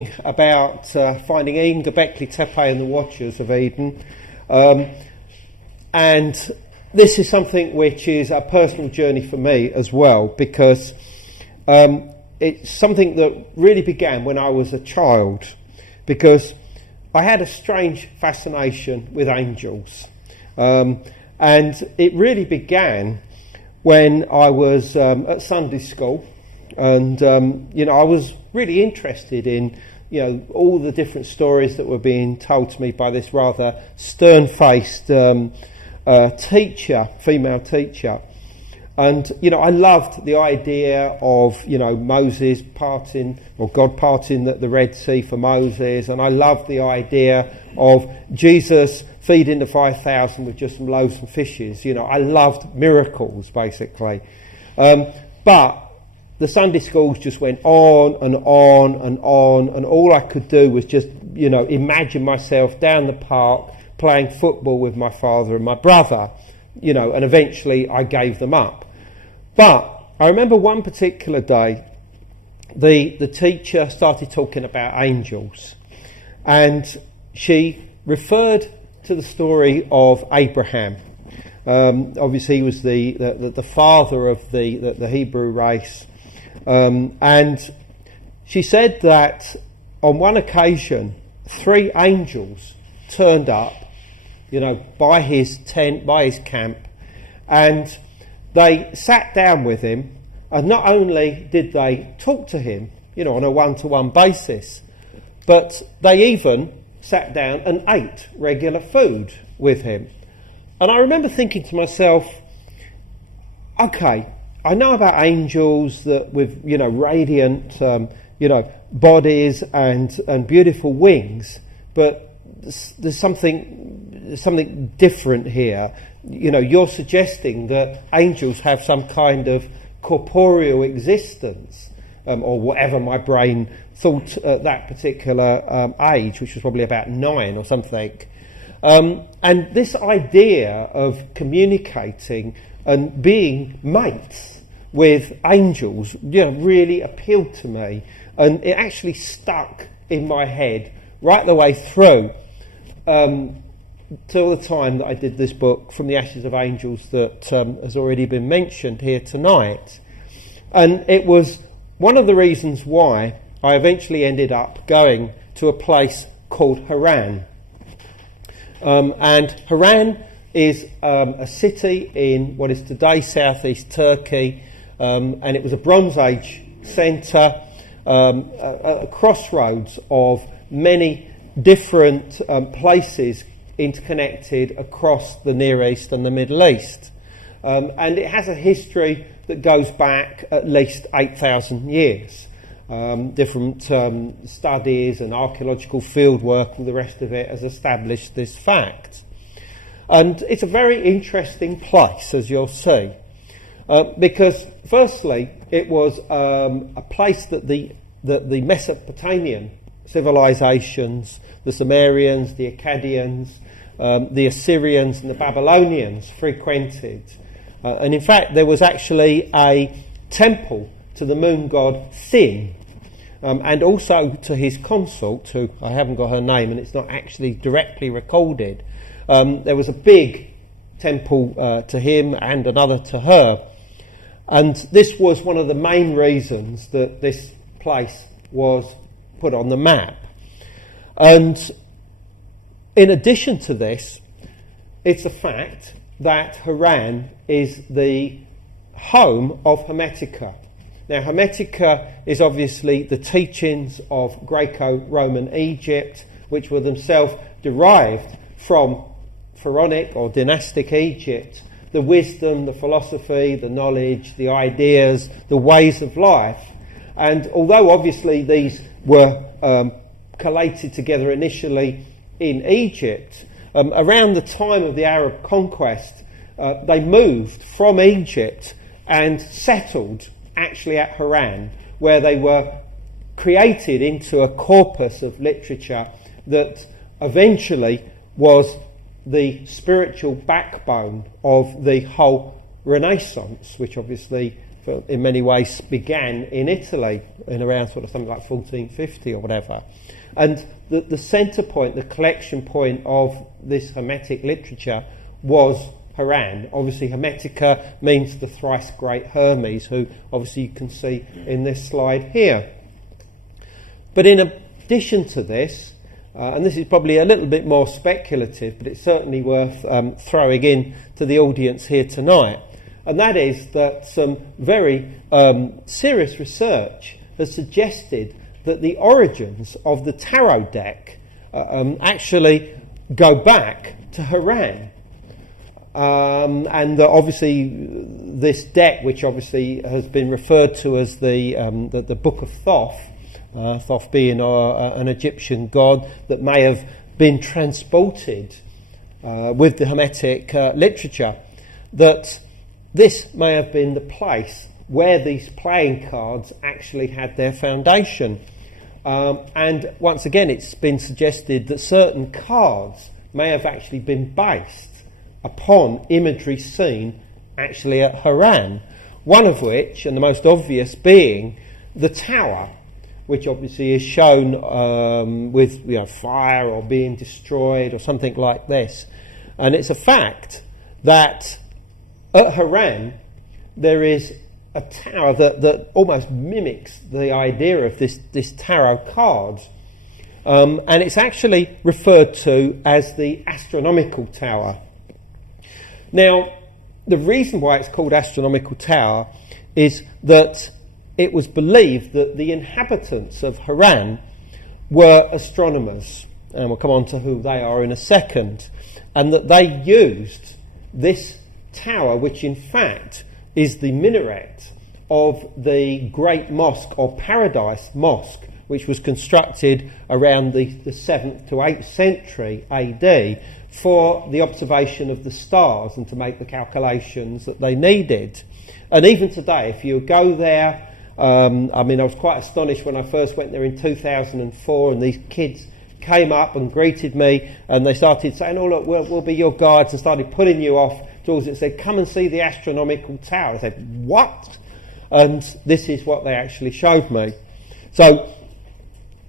about finding Eden, Gobekli, Tepe and the Watchers of Eden. And this is something which is a personal journey for me as well, because it's something that really began when I was a child, because I had a strange fascination with angels. And it really began when I was at Sunday school, and I was really interested in all the different stories that were being told to me by this rather stern-faced teacher, female teacher. And I loved the idea of Moses parting, or God parting the Red Sea for Moses, and I loved the idea of Jesus feeding the 5,000 with just some loaves and fishes. I loved miracles, basically. But the Sunday schools just went on and on and on, and all I could do was just, imagine myself down the park playing football with my father and my brother, and eventually I gave them up. But I remember one particular day, the teacher started talking about angels, and she referred to the story of Abraham. Obviously he was the father of the Hebrew race. And she said that on one occasion 3 angels turned up, by his tent, by his camp, and they sat down with him, and not only did they talk to him, on a one-to-one basis, but they even sat down and ate regular food with him. And I remember thinking to myself, okay, I know about angels that with radiant bodies and beautiful wings, but there's something different here. You're suggesting that angels have some kind of corporeal existence, or whatever my brain thought at that particular age, which was probably about 9 or something. And this idea of communicating and being mates with angels, really appealed to me, and it actually stuck in my head right the way through till the time that I did this book, From the Ashes of Angels, that has already been mentioned here tonight. And it was one of the reasons why I eventually ended up going to a place called Haran. And Haran is a city in what is today southeast Turkey, and it was a Bronze Age centre, a crossroads of many different places interconnected across the Near East and the Middle East. And it has a history that goes back at least 8,000 years. Different studies and archaeological fieldwork and the rest of it has established this fact. And it's a very interesting place, as you'll see, because firstly it was a place that the Mesopotamian civilizations, the Sumerians, the Akkadians, the Assyrians and the Babylonians frequented. And in fact there was actually a temple to the moon god Sin, and also to his consort, who I haven't got her name and it's not actually directly recorded. There was a big temple to him and another to her, and this was one of the main reasons that this place was put on the map. And in addition to this, it's a fact that Haran is the home of Hermetica. Now, Hermetica is obviously the teachings of Greco-Roman Egypt, which were themselves derived from pharaonic or dynastic Egypt. The wisdom, the philosophy, the knowledge, the ideas, the ways of life. And although obviously these were collated together initially in Egypt, around the time of the Arab conquest, they moved from Egypt and settled actually at Haran, where they were created into a corpus of literature that eventually was the spiritual backbone of the whole Renaissance, which obviously in many ways began in Italy in around sort of something like 1450 or whatever. And the centre point, the collection point of this Hermetic literature was Haran. Obviously, Hermetica means the thrice great Hermes, who obviously you can see in this slide here. But in addition to this, and this is probably a little bit more speculative, but it's certainly worth throwing in to the audience here tonight, and that is that some very serious research has suggested that the origins of the tarot deck actually go back to Haran. And obviously this deck, which obviously has been referred to as the Book of Thoth, Thoth being an Egyptian god that may have been transported with the Hermetic literature, that this may have been the place where these playing cards actually had their foundation. And once again, it's been suggested that certain cards may have actually been based upon imagery seen actually at Haran, one of which, and the most obvious being, the tower, which obviously is shown with fire or being destroyed or something like this. And it's a fact that at Haran there is a tower that almost mimics the idea of this tarot card, and it's actually referred to as the astronomical tower. Now, the reason why it's called astronomical tower is that it was believed that the inhabitants of Haran were astronomers, and we'll come on to who they are in a second, and that they used this tower, which in fact is the minaret of the Great Mosque or Paradise Mosque, which was constructed around the 7th to 8th century AD for the observation of the stars and to make the calculations that they needed. And even today, if you go there, I was quite astonished when I first went there in 2004, and these kids came up and greeted me, and they started saying, "Oh look, we'll be your guides," and started putting you off towards it. Said, "Come and see the astronomical tower." I said, "What?" And this is what they actually showed me. So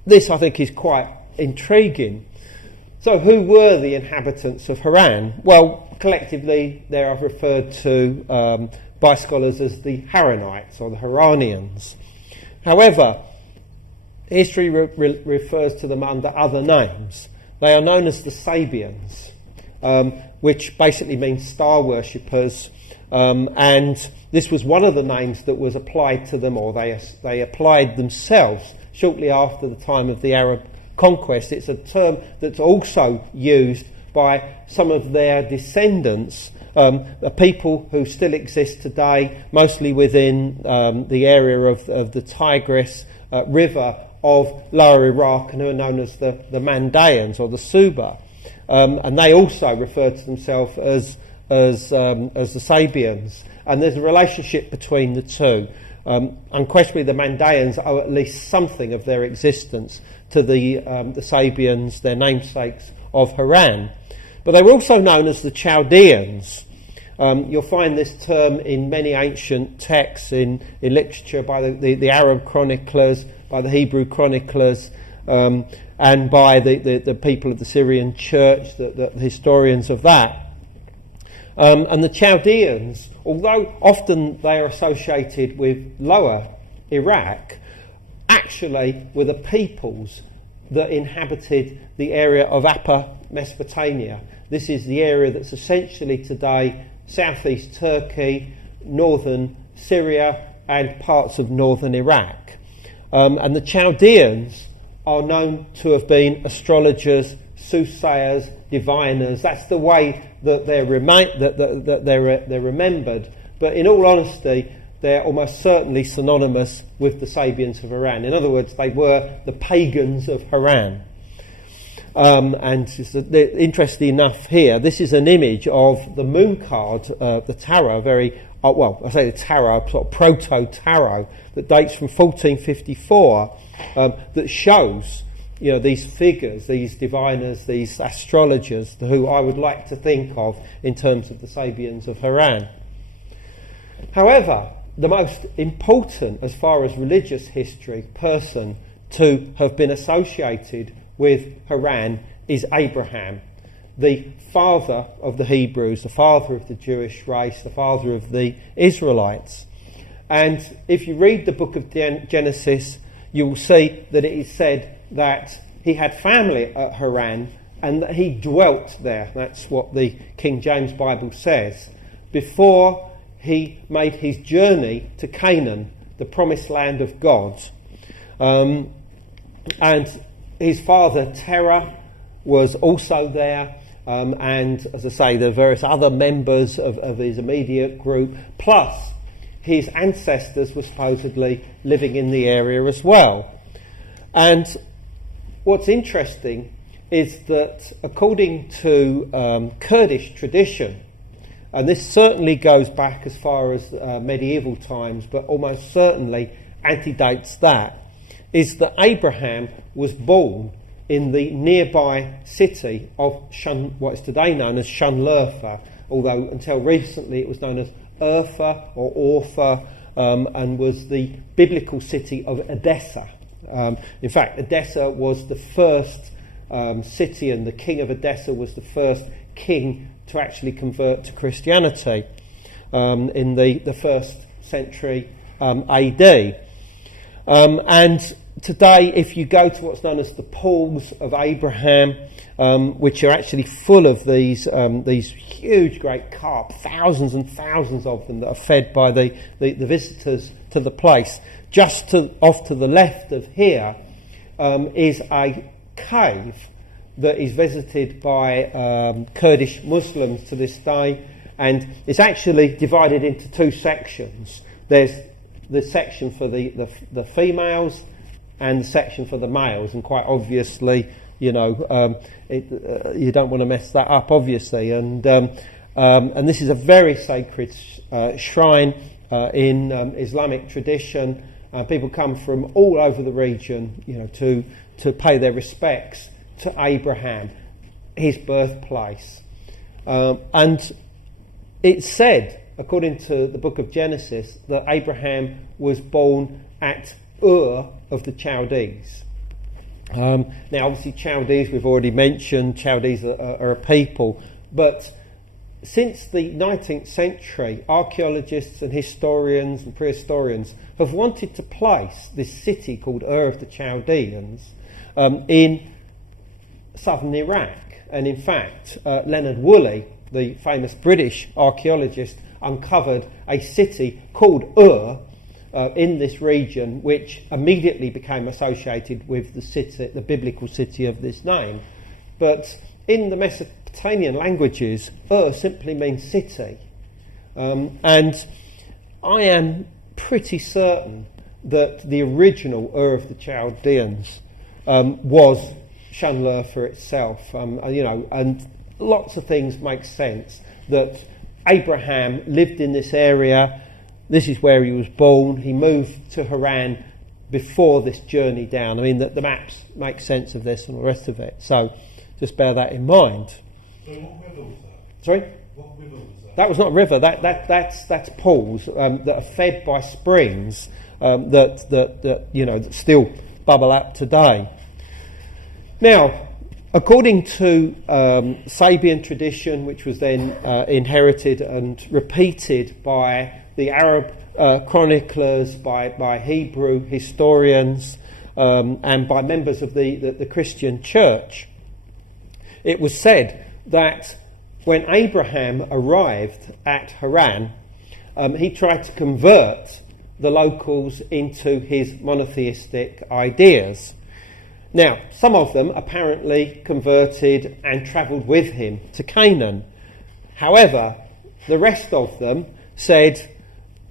this, I think, is quite intriguing. So who were the inhabitants of Haran? Well, collectively they are referred to by scholars as the Haranites or the Haranians. However, history refers to them under other names. They are known as the Sabians, which basically means star worshippers, and this was one of the names that was applied to them, or they applied themselves shortly after the time of the Arab conquest. It's a term that's also used by some of their descendants, the people who still exist today, mostly within the area of the Tigris river of Lower Iraq, and who are known as the Mandaeans or the Suba, and they also refer to themselves as the Sabians. And there's a relationship between the two. Unquestionably, the Mandaeans owe at least something of their existence to the Sabians, their namesakes of Haran. But they were also known as the Chaldeans. You'll find this term in many ancient texts in literature by the Arab chroniclers, by the Hebrew chroniclers, and by the people of the Syrian church, the historians of that. And the Chaldeans, although often they are associated with Lower Iraq, actually were the peoples that inhabited the area of Upper Mesopotamia. This is the area that's essentially today southeast Turkey, northern Syria, and parts of northern Iraq. And the Chaldeans are known to have been astrologers, soothsayers, diviners. That's the way that they're remembered. But in all honesty, they're almost certainly synonymous with the Sabians of Haran. In other words, they were the pagans of Haran. And interestingly enough here, this is an image of the moon card, the tarot, I say the tarot, sort of proto-tarot, that dates from 1454, that shows these figures, these diviners, these astrologers, who I would like to think of in terms of the Sabians of Haran. However, the most important, as far as religious history, person to have been associated with Haran is Abraham, the father of the Hebrews, the father of the Jewish race, the father of the Israelites. And if you read the book of Genesis, you will see that it is said that he had family at Haran and that he dwelt there. That's what the King James Bible says, before he made his journey to Canaan, the promised land of God. And his father Terah was also there, and as I say, there are various other members of his immediate group, plus his ancestors were supposedly living in the area as well. And what's interesting is that according to Kurdish tradition, and this certainly goes back as far as medieval times, but almost certainly antedates that, is that Abraham was born in the nearby city of what is today known as Shunlurfa, although until recently it was known as Urfa or Orpha, and was the biblical city of Edessa. In fact, Edessa was the first city, and the king of Edessa was the first king to actually convert to Christianity in the 1st century AD. And today, if you go to what's known as the pools of Abraham, which are actually full of these huge great carp, thousands and thousands of them that are fed by the visitors to the place, just off to the left of here is a cave that is visited by Kurdish Muslims to this day, and it's actually divided into two sections. There's the section for the females and the section for the males, and quite obviously, you don't want to mess that up, obviously. And this is a very sacred shrine in Islamic tradition. People come from all over the region, to pay their respects to Abraham, his birthplace. And it's said, according to the book of Genesis, that Abraham was born at Ur of the Chaldees. Now, obviously, Chaldees, we've already mentioned, Chaldees are a people, but since the 19th century, archaeologists and historians and prehistorians have wanted to place this city called Ur of the Chaldeans in southern Iraq. And in fact, Leonard Woolley, the famous British archaeologist, uncovered a city called Ur in this region, which immediately became associated with the biblical city of this name. But in the Mesopotamian languages, Ur simply means city. And I am pretty certain that the original Ur of the Chaldeans was Shunlurfa itself, and lots of things make sense. That Abraham lived in this area, this is where he was born, he moved to Haran before this journey down. I mean, the maps make sense of this and the rest of it, so just bear that in mind. So what river was that? Sorry? What river was that? That was not a river, that's pools that are fed by springs that still bubble up today. Now, according to Sabian tradition, which was then inherited and repeated by the Arab chroniclers, by Hebrew historians, and by members of the Christian church, it was said that when Abraham arrived at Haran, he tried to convert the locals into his monotheistic ideas. Now, some of them apparently converted and travelled with him to Canaan. However, the rest of them said,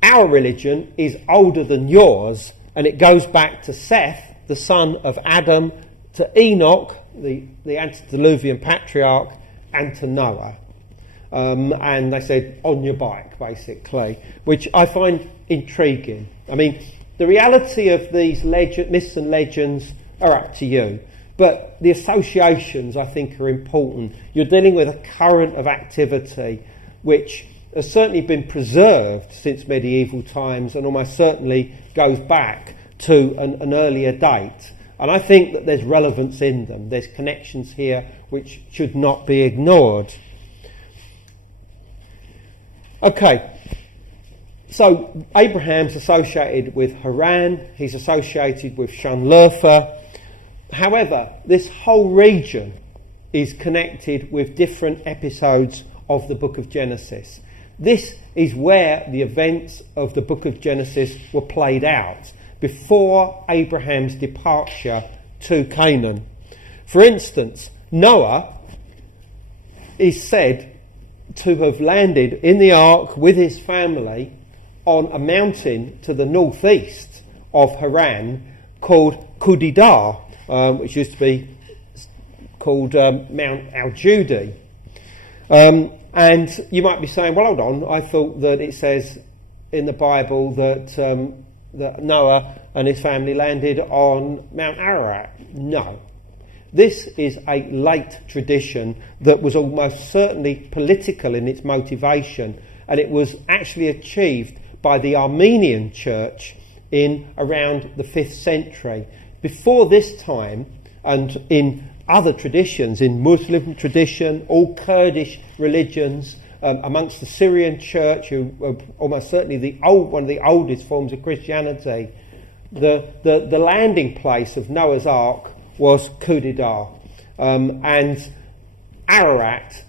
our religion is older than yours, and it goes back to Seth, the son of Adam, to Enoch, the antediluvian patriarch, and to Noah. And they said, on your bike, basically, which I find intriguing. I mean, the reality of these myths and legends are up to you, but the associations, I think, are important. You're dealing with a current of activity which has certainly been preserved since medieval times, and almost certainly goes back to an earlier date. And I think that there's relevance in them. There's connections here which should not be ignored. Okay, so Abraham's associated with Haran, he's associated with Shunlurfa. However, this whole region is connected with different episodes of the book of Genesis. This is where the events of the book of Genesis were played out before Abraham's departure to Canaan. For instance, Noah is said to have landed in the ark with his family on a mountain to the northeast of Haran called Kudidar, which used to be called Mount Al-Judi. And you might be saying, well, hold on, I thought that it says in the Bible that that Noah and his family landed on Mount Ararat. No. This is a late tradition that was almost certainly political in its motivation, and it was actually achieved by the Armenian church in around the 5th century. Before this time, and in other traditions, in Muslim tradition, all Kurdish religions, amongst the Syrian church, who were almost certainly one of the oldest forms of Christianity, the landing place of Noah's Ark was Kudidar, and Ararat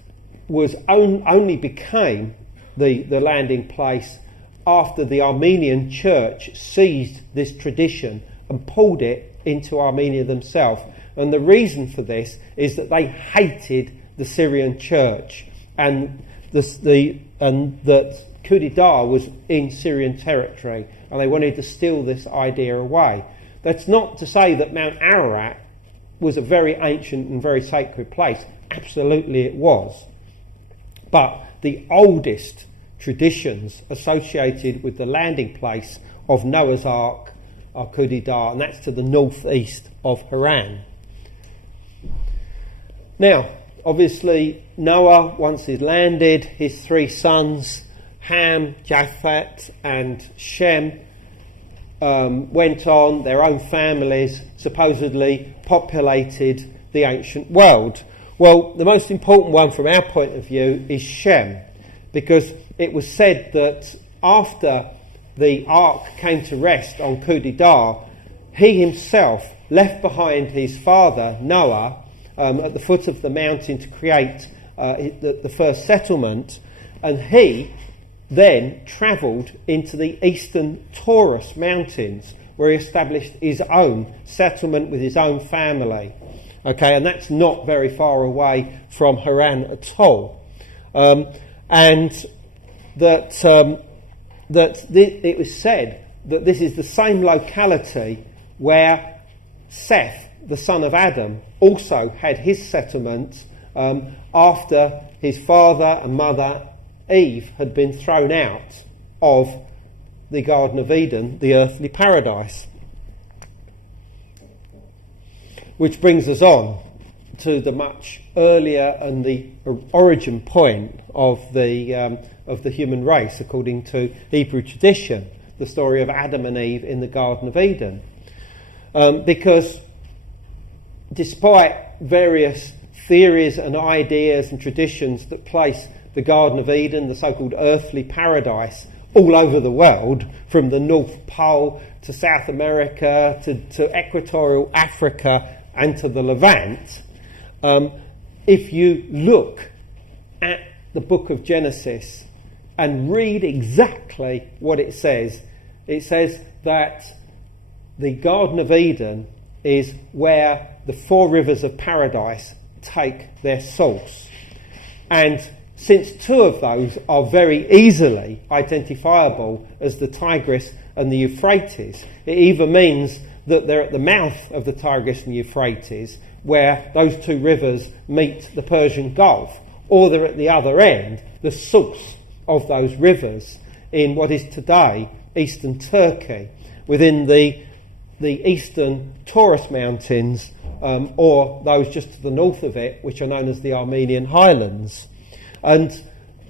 was only became the landing place after the Armenian church seized this tradition and pulled it into Armenia themselves. And the reason for this is that they hated the Syrian church, and that Kudidar was in Syrian territory, and they wanted to steal this idea away. That's not to say that Mount Ararat was a very ancient and very sacred place. Absolutely it was. But the oldest traditions associated with the landing place of Noah's Ark are Kudidar, and that's to the northeast of Haran. Now, obviously, Noah, once he's landed, his 3 sons, Ham, Japheth and Shem, went on, their own families supposedly populated the ancient world. Well, the most important one from our point of view is Shem, because it was said that after the ark came to rest on Kudidar, he himself left behind his father Noah at the foot of the mountain to create the first settlement, and he then travelled into the eastern Taurus mountains, where he established his own settlement with his own family. Okay, and that's not very far away from Haran at all. And that it was said that this is the same locality where Seth, the son of Adam, also had his settlement after his father and mother Eve had been thrown out of the Garden of Eden, the earthly paradise. Which brings us on to the much earlier and the origin point of the human race, according to Hebrew tradition, the story of Adam and Eve in the Garden of Eden. Because despite various theories and ideas and traditions that place the Garden of Eden, the so-called earthly paradise, all over the world, from the North Pole to South America to equatorial Africa and to the Levant, if you look at the book of Genesis and read exactly what it says that the Garden of Eden is where the 4 rivers of paradise take their source. And since 2 of those are very easily identifiable as the Tigris and the Euphrates, it either means that they're at the mouth of the Tigris and the Euphrates, where those 2 rivers meet the Persian Gulf, or they're at the other end, the source of those rivers in what is today eastern Turkey, within the eastern Taurus Mountains, or those just to the north of it, which are known as the Armenian Highlands. And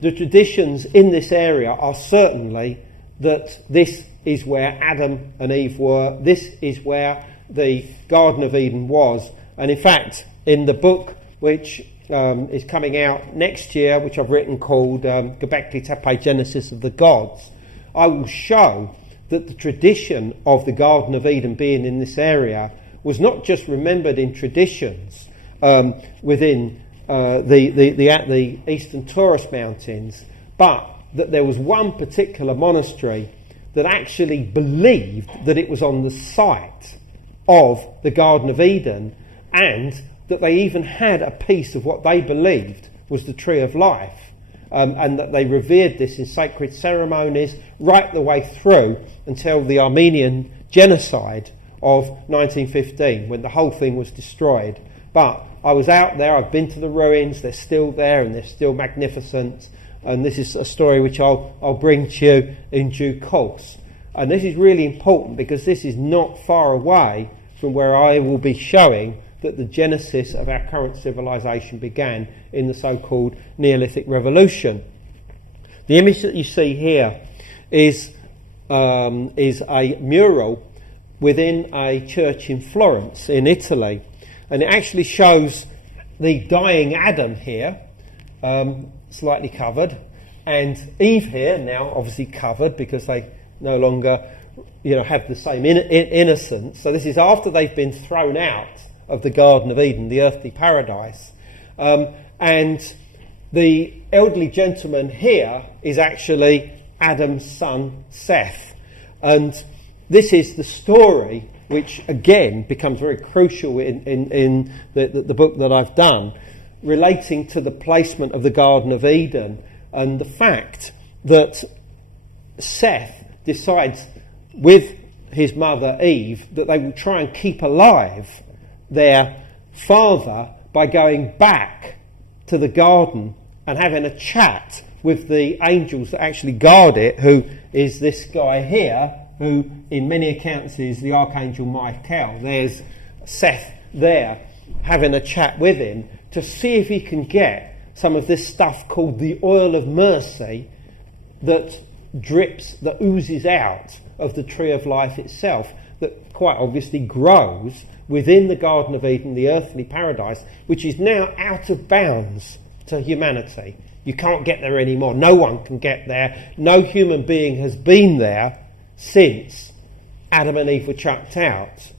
the traditions in this area are certainly that this is where Adam and Eve were, this is where the Garden of Eden was. And in fact, in the book which is coming out next year, which I've written called Gobekli, Tepe, Genesis of the Gods, I will show that the tradition of the Garden of Eden being in this area was not just remembered in traditions within the Eastern Taurus Mountains, but that there was one particular monastery that actually believed that it was on the site of the Garden of Eden, and that they even had a piece of what they believed was the Tree of Life, and that they revered this in sacred ceremonies right the way through until the Armenian genocide of 1915, when the whole thing was destroyed. But I was out there, I've been to the ruins, they're still there and they're still magnificent, and this is a story which I'll bring to you in due course. And this is really important because this is not far away from where I will be showing that the genesis of our current civilization began in the so-called Neolithic Revolution. The image that you see here is a mural within a church in Florence in Italy, and it actually shows the dying Adam here, slightly covered, and Eve here, now obviously covered because they no longer have the same innocence. So this is after they've been thrown out of the Garden of Eden, the earthly paradise. And the elderly gentleman here is actually Adam's son Seth. And this is the story which again becomes very crucial in the book that I've done, relating to the placement of the Garden of Eden and the fact that Seth decides with his mother Eve that they will try and keep alive their father by going back to the garden and having a chat with the angels that actually guard it, who is this guy here, who in many accounts is the Archangel Michael. There's Seth there having a chat with him to see if he can get some of this stuff called the oil of mercy that drips, that oozes out of the Tree of Life itself, that quite obviously grows within the Garden of Eden, the earthly paradise, which is now out of bounds to humanity. You can't get there anymore. No one can get there. No human being has been there since Adam and Eve were chucked out.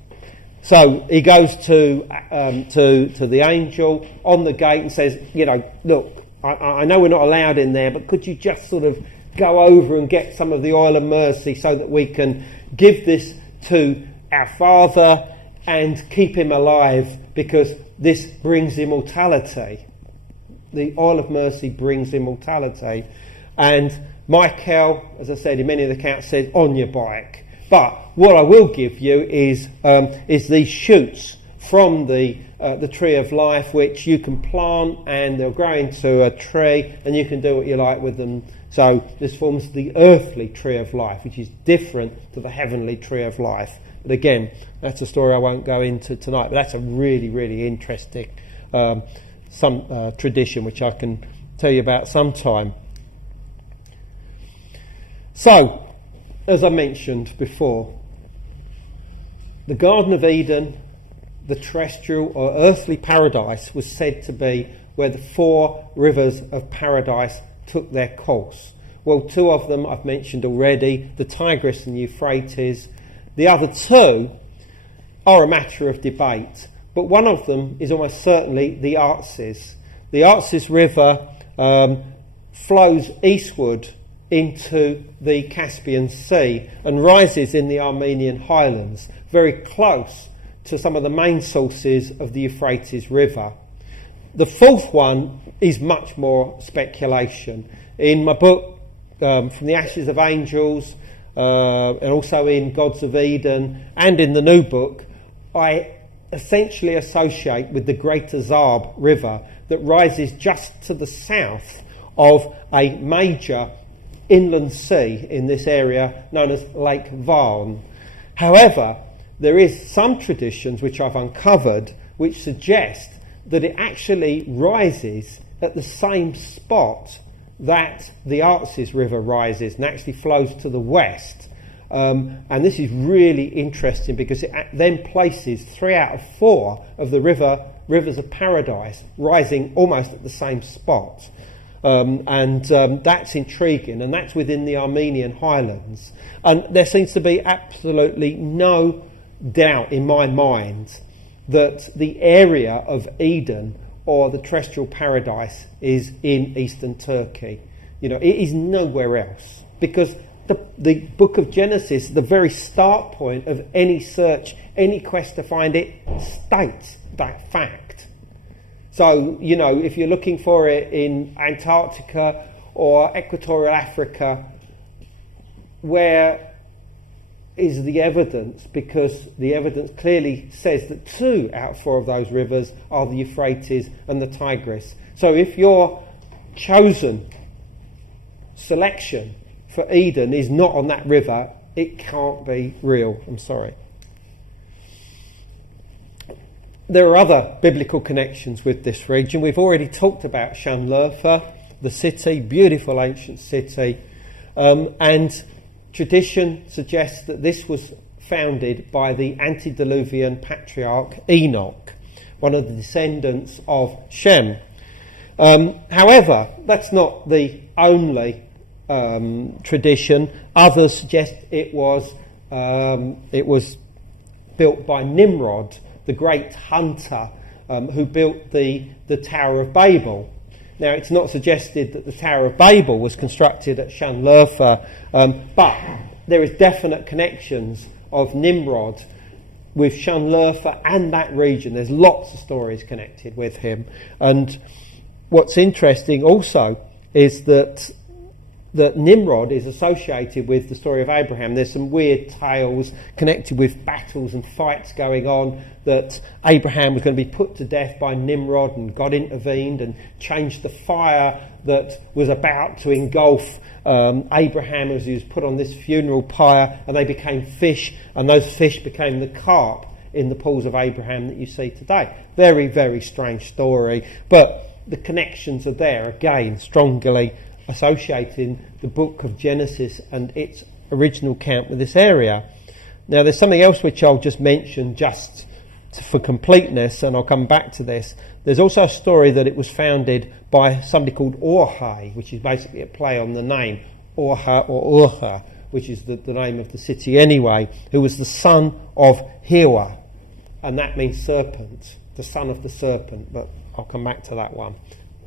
So he goes to the angel on the gate and says, look, I know we're not allowed in there, but could you just sort of go over and get some of the oil of mercy so that we can give this to our father and keep him alive, because this brings immortality. The oil of mercy brings immortality. And Michael, as I said in many of the accounts, said, on your bike. But what I will give you is these shoots from the Tree of Life, which you can plant and they'll grow into a tree and you can do what you like with them. So this forms the earthly Tree of Life, which is different to the heavenly Tree of Life. But again, that's a story I won't go into tonight, but that's a really, really interesting tradition which I can tell you about sometime. So, as I mentioned before, the Garden of Eden, the terrestrial or earthly paradise, was said to be where the 4 rivers of paradise took their course. Well, 2 of them I've mentioned already, the Tigris and the Euphrates. The other 2 are a matter of debate, but one of them is almost certainly the Arxes. The Arxes River flows eastward into the Caspian Sea and rises in the Armenian highlands, very close to some of the main sources of the Euphrates River. The 4th one is much more speculation. In my book, From the Ashes of Angels, and also in Gods of Eden, and in the new book, I essentially associate with the Great Azab River that rises just to the south of a major inland sea in this area known as Lake Van. However, there is some traditions which I've uncovered which suggest that it actually rises at the same spot that the Artsis River rises and actually flows to the west. And this is really interesting because it then places 3 out of 4 of the rivers of paradise rising almost at the same spot. That's intriguing, and that's within the Armenian highlands. And there seems to be absolutely no doubt in my mind that the area of Eden or the terrestrial paradise is in eastern Turkey. It is nowhere else, because the book of Genesis, the very start point of any search, any quest to find it, states that fact. So, if you're looking for it in Antarctica or equatorial Africa, where is the evidence? Because the evidence clearly says that 2 out of 4 of those rivers are the Euphrates and the Tigris. So if your chosen selection for Eden is not on that river, it can't be real. I'm sorry. There are other biblical connections with this region. We've already talked about Shanlurfa, the city, beautiful ancient city, and tradition suggests that this was founded by the antediluvian patriarch Enoch, one of the descendants of Shem. However, that's not the only tradition. Others suggest it was built by Nimrod, the great hunter who built the Tower of Babel. Now, it's not suggested that the Tower of Babel was constructed at Shanlurfa, but there is definite connections of Nimrod with Shanlurfa and that region. There's lots of stories connected with him. And what's interesting also is that Nimrod is associated with the story of Abraham. There's some weird tales connected with battles and fights going on, that Abraham was going to be put to death by Nimrod, and God intervened and changed the fire that was about to engulf Abraham as he was put on this funeral pyre, and they became fish, and those fish became the carp in the pools of Abraham that you see today. Very, very strange story, but the connections are there again, strongly associating the book of Genesis and its original account with this area. Now, there's something else which I'll just mention just for completeness, and I'll come back to this. There's also a story that it was founded by somebody called Orhai, which is basically a play on the name Orha or Urha, which is the name of the city anyway, who was the son of Hiwa, and that means serpent, the son of the serpent, but I'll come back to that one.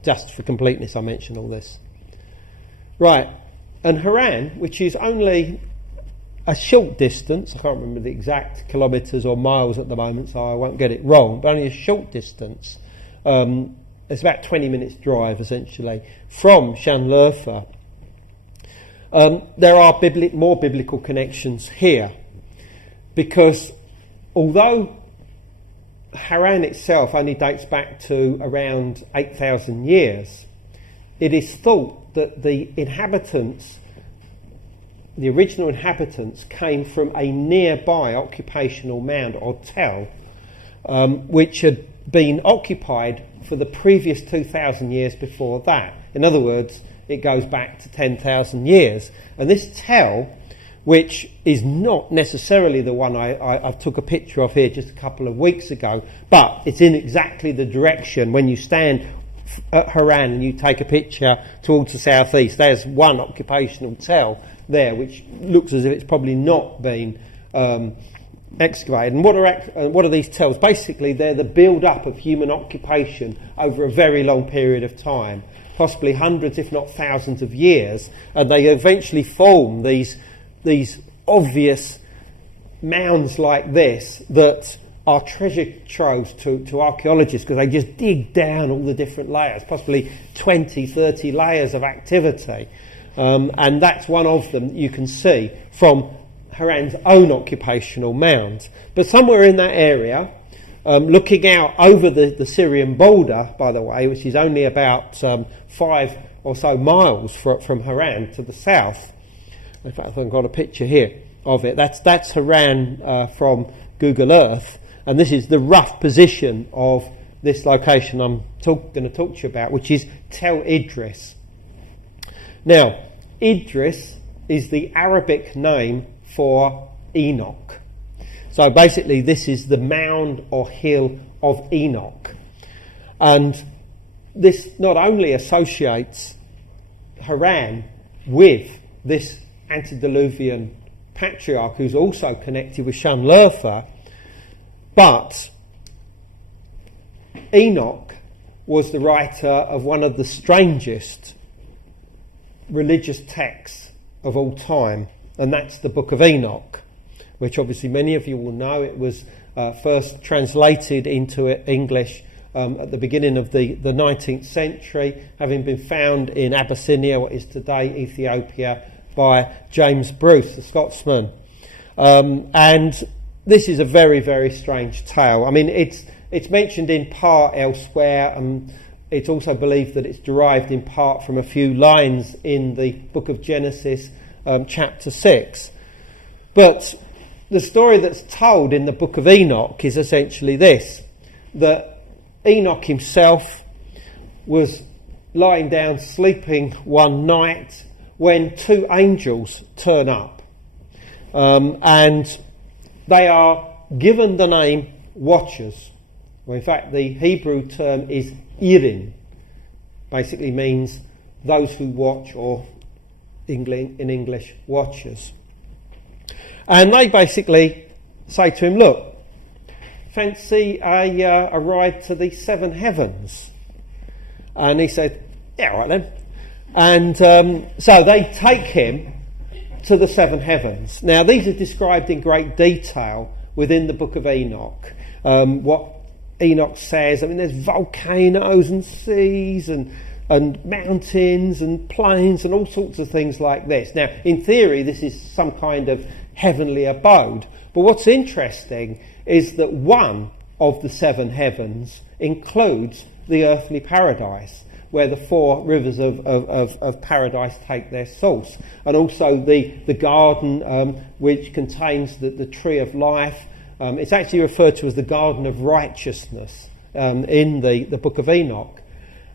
Just for completeness, I mention all this. Right, and Haran, which is only a short distance, I can't remember the exact kilometres or miles at the moment, so I won't get it wrong, but only a short distance. It's about 20 minutes drive, essentially, from Shanlurfa. There are more biblical connections here, because although Haran itself only dates back to around 8,000 years, it is thought that the original inhabitants came from a nearby occupational mound or tell, which had been occupied for the previous 2,000 years before that. In other words, it goes back to 10,000 years. And this tell, which is not necessarily the one I took a picture of here just a couple of weeks ago, but it's in exactly the direction when you stand at Haran and you take a picture towards the southeast. There's one occupational tell there which looks as if it's probably not been excavated. And what are these tells? Basically, they're the build-up of human occupation over a very long period of time, possibly hundreds if not thousands of years, and they eventually form these obvious mounds like this that are treasure troves to archaeologists, because they just dig down all the different layers, possibly 20, 30 layers of activity. And that's one of them that you can see from Haran's own occupational mound. But somewhere in that area, looking out over the Syrian border, by the way, which is only about 5 or so miles from Haran to the south. In fact, I've got a picture here of it. That's Haran from Google Earth. And this is the rough position of this location I'm going to talk to you about, which is Tel Idris. Now, Idris is the Arabic name for Enoch. So basically this is the mound or hill of Enoch. And this not only associates Haran with this antediluvian patriarch who's also connected with Shamlerfa, but Enoch was the writer of one of the strangest religious texts of all time, and that's the Book of Enoch, which obviously many of you will know. It was first translated into English at the beginning of the 19th century, having been found in Abyssinia, what is today Ethiopia, by James Bruce, the Scotsman. And this is a very, very strange tale. I mean, it's mentioned in part elsewhere. It's also believed that it's derived in part from a few lines in the book of Genesis, chapter 6. But the story that's told in the book of Enoch is essentially this, that Enoch himself was lying down sleeping one night when two angels turn up. And they are given the name watchers. Well, in fact, the Hebrew term is irin, basically means those who watch, or in English, watchers. And they basically say to him, look, fancy a ride to the seven heavens? And he said, yeah, all right then. And so they take him to the seven heavens. Now, these are described in great detail within the book of Enoch. What Enoch says, I mean, there's volcanoes and seas and mountains and plains and all sorts of things like this. Now, in theory, this is some kind of heavenly abode. But what's interesting is that one of the seven heavens includes the earthly paradise, where the four rivers of paradise take their source, and also the garden which contains the tree of life. It's actually referred to as the garden of righteousness in the book of Enoch.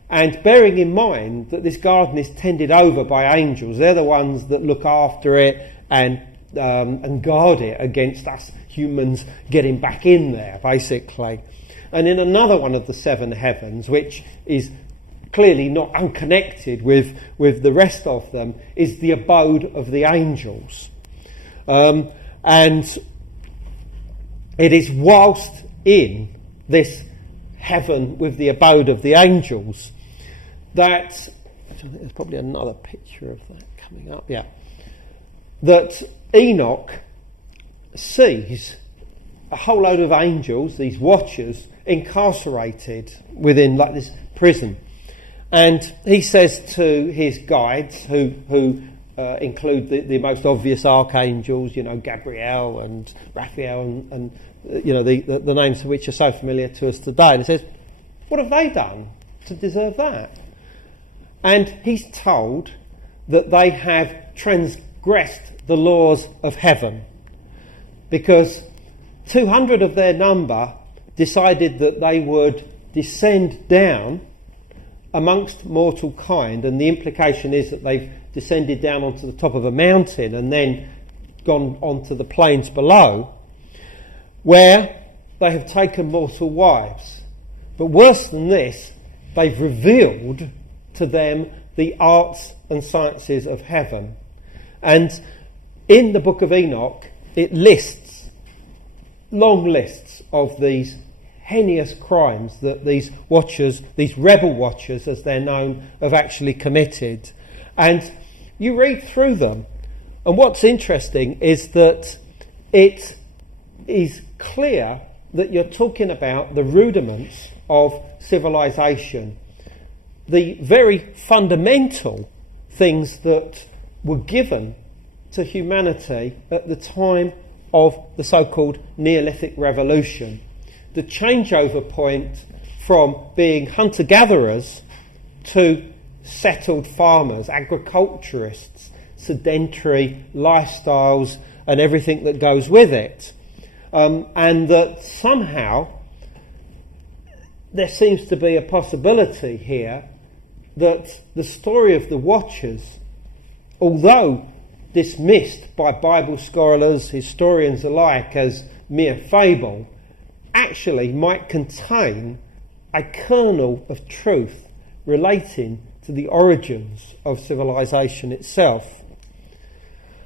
And bearing in mind that this garden is tended over by angels, they're the ones that look after it and guard it against us humans getting back in there, basically. And in another one of the seven heavens, which is clearly not unconnected with the rest of them, is the abode of the angels. And it is whilst in this heaven with the abode of the angels that, I think there's probably another picture of that coming up, that Enoch sees a whole load of angels, these watchers, incarcerated within like this prison. And he says to his guides, who include the most obvious archangels, Gabriel and Raphael and the names of which are so familiar to us today. And he says, what have they done to deserve that? And he's told that they have transgressed the laws of heaven, because 200 of their number decided that they would descend down amongst mortal kind, and the implication is that they've descended down onto the top of a mountain and then gone onto the plains below, where they have taken mortal wives. But worse than this, they've revealed to them the arts and sciences of heaven. And in the book of Enoch, it lists long lists of these heinous crimes that these watchers, these rebel watchers as they're known, have actually committed. And you read through them, and what's interesting is that it is clear that you're talking about the rudiments of civilization, the very fundamental things that were given to humanity at the time of the so-called Neolithic Revolution. The changeover point from being hunter-gatherers to settled farmers, agriculturists, sedentary lifestyles and everything that goes with it. And that somehow there seems to be a possibility here that the story of the Watchers although dismissed by Bible scholars, historians alike as mere fable, actually might contain a kernel of truth relating to the origins of civilization itself.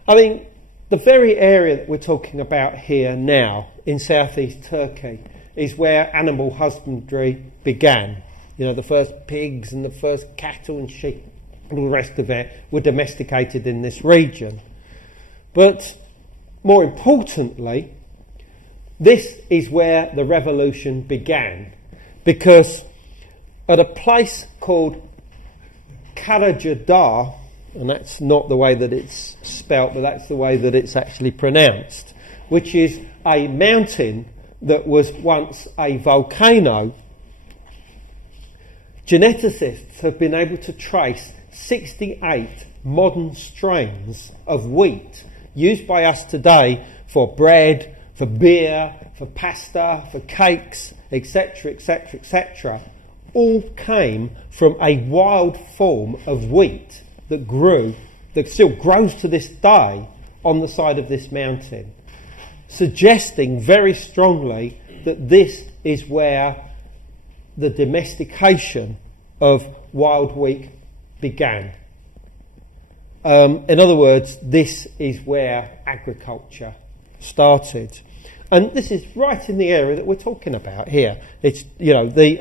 I mean, the very area that we're talking about here now in southeast Turkey is where animal husbandry began. You know, the first pigs and the first cattle and sheep and all the rest of it were domesticated in this region. But more importantly, this is where the revolution began, because at a place called Karacadağ, and that's not the way that it's spelt, but that's the way that it's actually pronounced, which is a mountain that was once a volcano, geneticists have been able to trace 68 modern strains of wheat used by us today for bread, for beer, for pasta, for cakes, etc., etc., etc., all came from a wild form of wheat that grew, that still grows to this day on the side of this mountain, suggesting very strongly that this is where the domestication of wild wheat began. In other words, this is where agriculture started. And this is right in the area that we're talking about here. It's, you know, the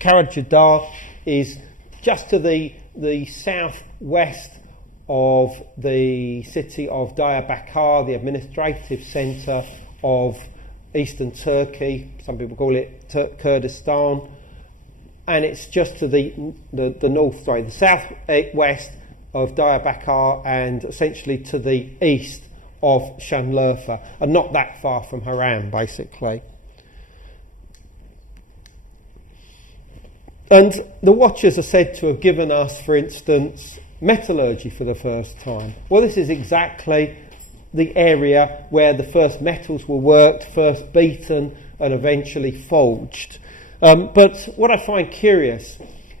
Karacadağ is just to the southwest of the city of Diyarbakir, the administrative centre of eastern Turkey. Some people call it Kurdistan. And it's just to the southwest of Diyarbakir and essentially to the east of Şanlıurfa, and not that far from Haran, basically. And the Watchers are said to have given us, for instance, metallurgy for the first time. Well, this is exactly the area where the first metals were worked, first beaten and eventually forged. But what I find curious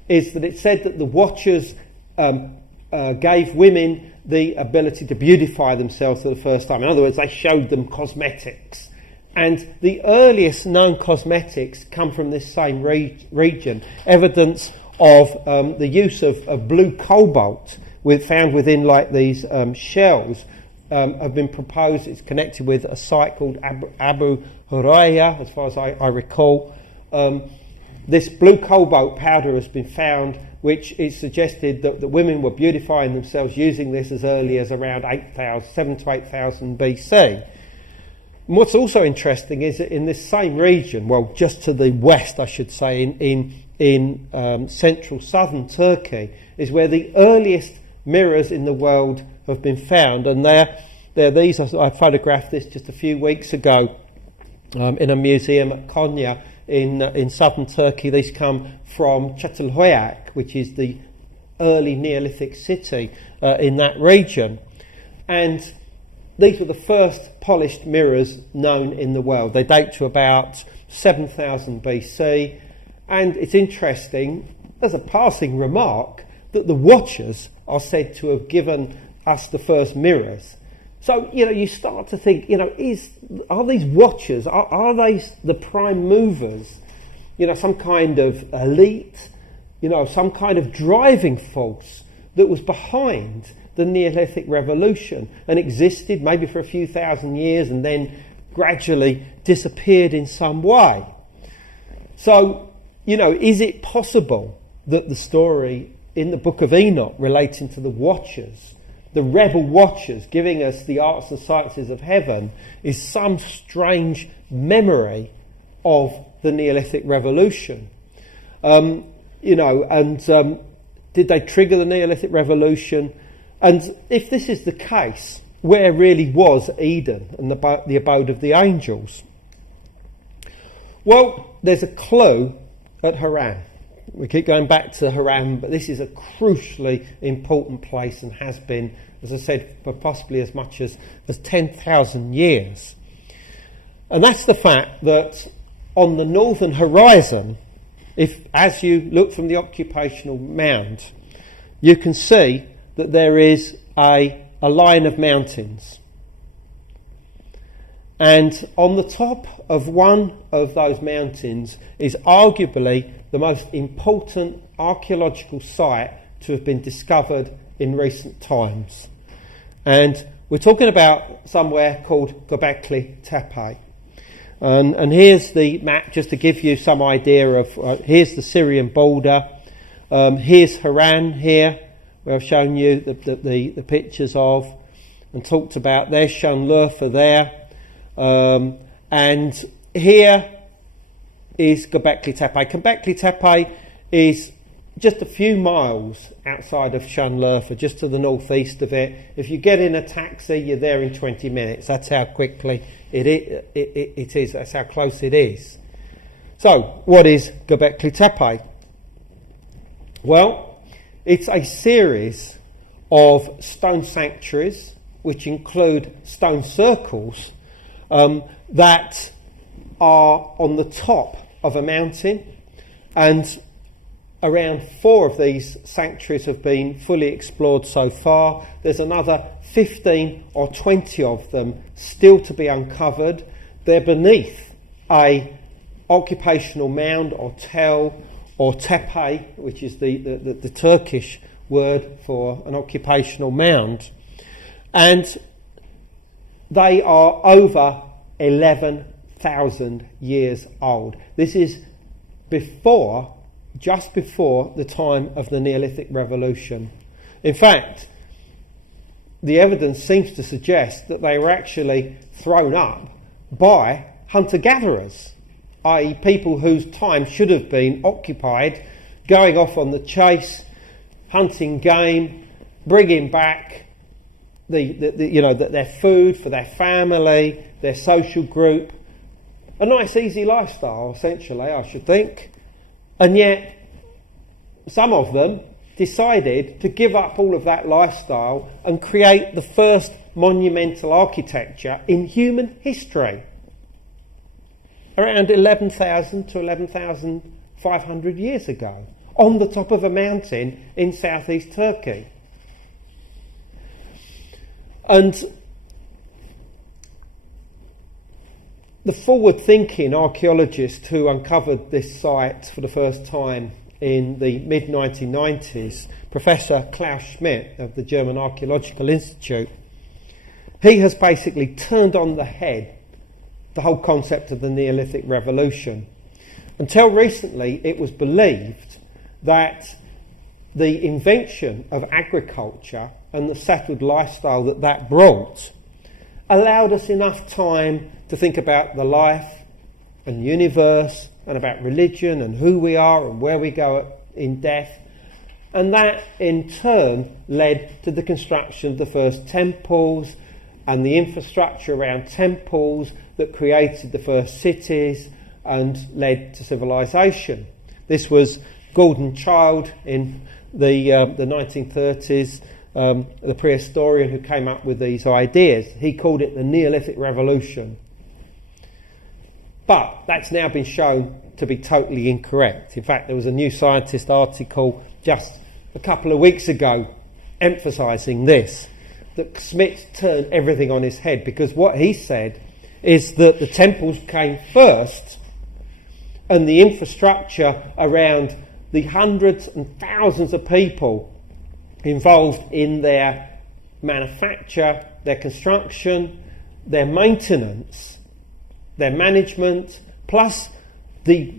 is that it said that the Watchers gave women the ability to beautify themselves for the first time. In other words, they showed them cosmetics. And the earliest known cosmetics come from this same region. Evidence of the use of blue cobalt found within like these shells have been proposed. It's connected with a site called Abu Huraya, as far as I recall. This blue cobalt powder has been found, which is suggested that the women were beautifying themselves using this as early as around 7 to 8,000 BC. And what's also interesting is that in this same region, well, just to the west, I should say, in central southern Turkey, is where the earliest mirrors in the world have been found. And they're these. I photographed this just a few weeks ago in a museum at Konya in southern Turkey. These come from Çatalhöyük, which is the early Neolithic city in that region. And these were the first polished mirrors known in the world. They date to about 7,000 BC. And it's interesting, as a passing remark, that the Watchers are said to have given us the first mirrors. So, you know, you start to think, you know, are these Watchers, are they the prime movers? You know, some kind of elite, you know, some kind of driving force that was behind the Neolithic Revolution and existed maybe for a few thousand years and then gradually disappeared in some way. So, you know, is it possible that the story in the Book of Enoch relating to the Watchers, the rebel Watchers giving us the arts and sciences of heaven, is some strange memory of the Neolithic Revolution? You know, and did they trigger the Neolithic Revolution? And if this is the case, where really was Eden and the abode of the angels? Well, there's a clue at Haran. We keep going back to Haran, but this is a crucially important place and has been, as I said, for possibly as much as 10,000 years. And that's the fact that on the northern horizon, as you look from the occupational mound, you can see that there is a line of mountains. And on the top of one of those mountains is arguably the most important archaeological site to have been discovered in recent times. And we're talking about somewhere called Gobekli Tepe. And here's the map just to give you some idea of, here's the Syrian border. Here's Haran here, where I've shown you the pictures of and talked about. There's Şanlıurfa there. And here is Gobekli Tepe. Gobekli Tepe is just a few miles outside of Şanlıurfa, just to the northeast of it. If you get in a taxi, you're there in 20 minutes. That's how quickly it is. That's how close it is. So, what is Gobekli Tepe? Well, it's a series of stone sanctuaries, which include stone circles, that are on the top of a mountain, and around 4 of these sanctuaries have been fully explored so far. There's another 15 or 20 of them still to be uncovered. They're beneath a occupational mound or tell or tepe, which is the Turkish word for an occupational mound. And they are over 11,000 years old. This is just before the time of the Neolithic Revolution. In fact, the evidence seems to suggest that they were actually thrown up by hunter-gatherers, i.e. people whose time should have been occupied going off on the chase, hunting game, bringing back their food for their family, their social group. A nice easy lifestyle, essentially, I should think. And yet, some of them decided to give up all of that lifestyle and create the first monumental architecture in human history. Around 11,000 to 11,500 years ago, on the top of a mountain in southeast Turkey. And the forward-thinking archaeologist who uncovered this site for the first time in the mid-1990s, Professor Klaus Schmidt of the German Archaeological Institute, he has basically turned on the head the whole concept of the Neolithic Revolution. Until recently, it was believed that the invention of agriculture and the settled lifestyle that brought allowed us enough time to think about the life and universe and about religion and who we are and where we go in death. And that in turn led to the construction of the first temples and the infrastructure around temples that created the first cities and led to civilization. This was Gordon Childe in the 1930s, the prehistorian who came up with these ideas. He called it the Neolithic Revolution. But that's now been shown to be totally incorrect. In fact, there was a New Scientist article just a couple of weeks ago emphasising this, that Smith turned everything on his head, because what he said is that the temples came first and the infrastructure around the hundreds and thousands of people involved in their manufacture, their construction, their maintenance, their management, plus the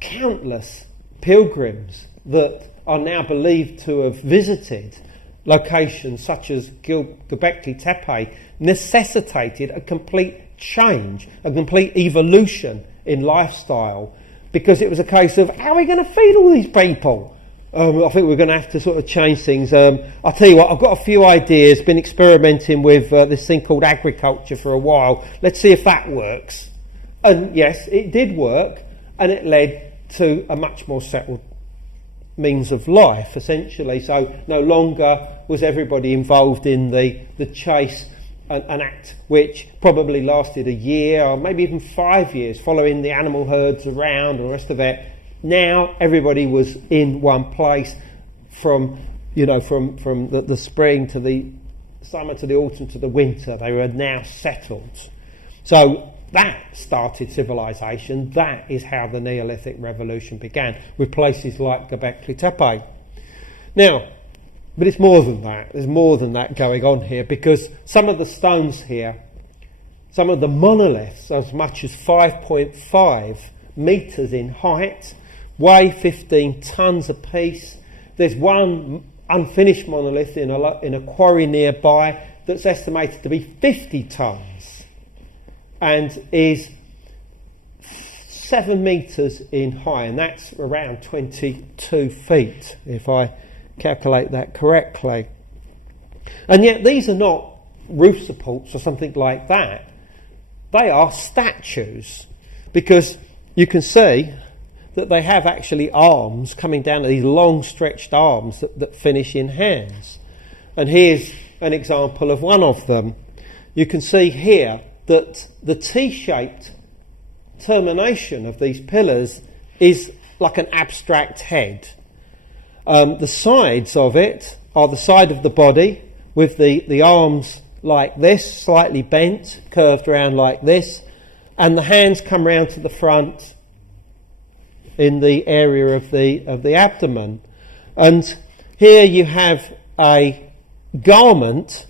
countless pilgrims that are now believed to have visited locations such as Gobekli Tepe, necessitated a complete change, a complete evolution in lifestyle, because it was a case of, how are we going to feed all these people? I think we're going to have to sort of change things. I'll tell you what, I've got a few ideas, been experimenting with this thing called agriculture for a while. Let's see if that works. And yes, it did work, and it led to a much more settled means of life, essentially. So no longer was everybody involved in the chase, an act which probably lasted a year or maybe even 5 years, following the animal herds around and the rest of it. Now everybody was in one place from the spring to the summer to the autumn to the winter, they were now settled. So that started civilization. That is how the Neolithic revolution began, with places like Gobekli Tepe. Now, but it's more than that. There's more than that going on here, because some of the stones here, some of the monoliths, as much as 5.5 metres in height, weigh 15 tonnes apiece. There's one unfinished monolith in a quarry nearby that's estimated to be 50 tonnes and is 7 metres in height, and that's around 22 feet, if I calculate that correctly. And yet these are not roof supports or something like that. They are statues, because you can see that they have actually arms coming down, these long stretched arms that finish in hands. And here's an example of one of them. You can see here that the T-shaped termination of these pillars is like an abstract head. The sides of it are the side of the body with the arms like this, slightly bent, curved round like this, and the hands come round to the front in the area of the abdomen. And here you have a garment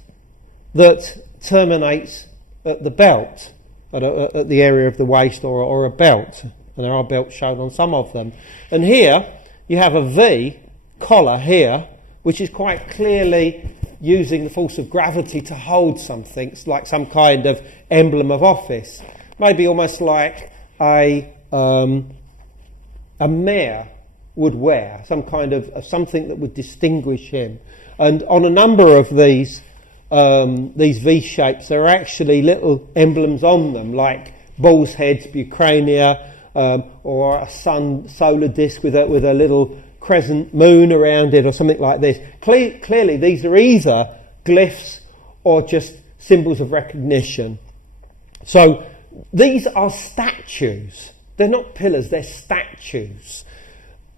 that terminates at the belt, at the area of the waist, or a belt, and there are belts shown on some of them. And here you have a V collar here, which is quite clearly using the force of gravity to hold something. It's like some kind of emblem of office, maybe almost like a mayor would wear, some kind of something that would distinguish him. And on a number of these V shapes, there are actually little emblems on them, like bull's heads, Bucrania, or a solar disc with a little crescent moon around it, or something like this. Clearly these are either glyphs or just symbols of recognition. So these are statues. They're not pillars, they're statues.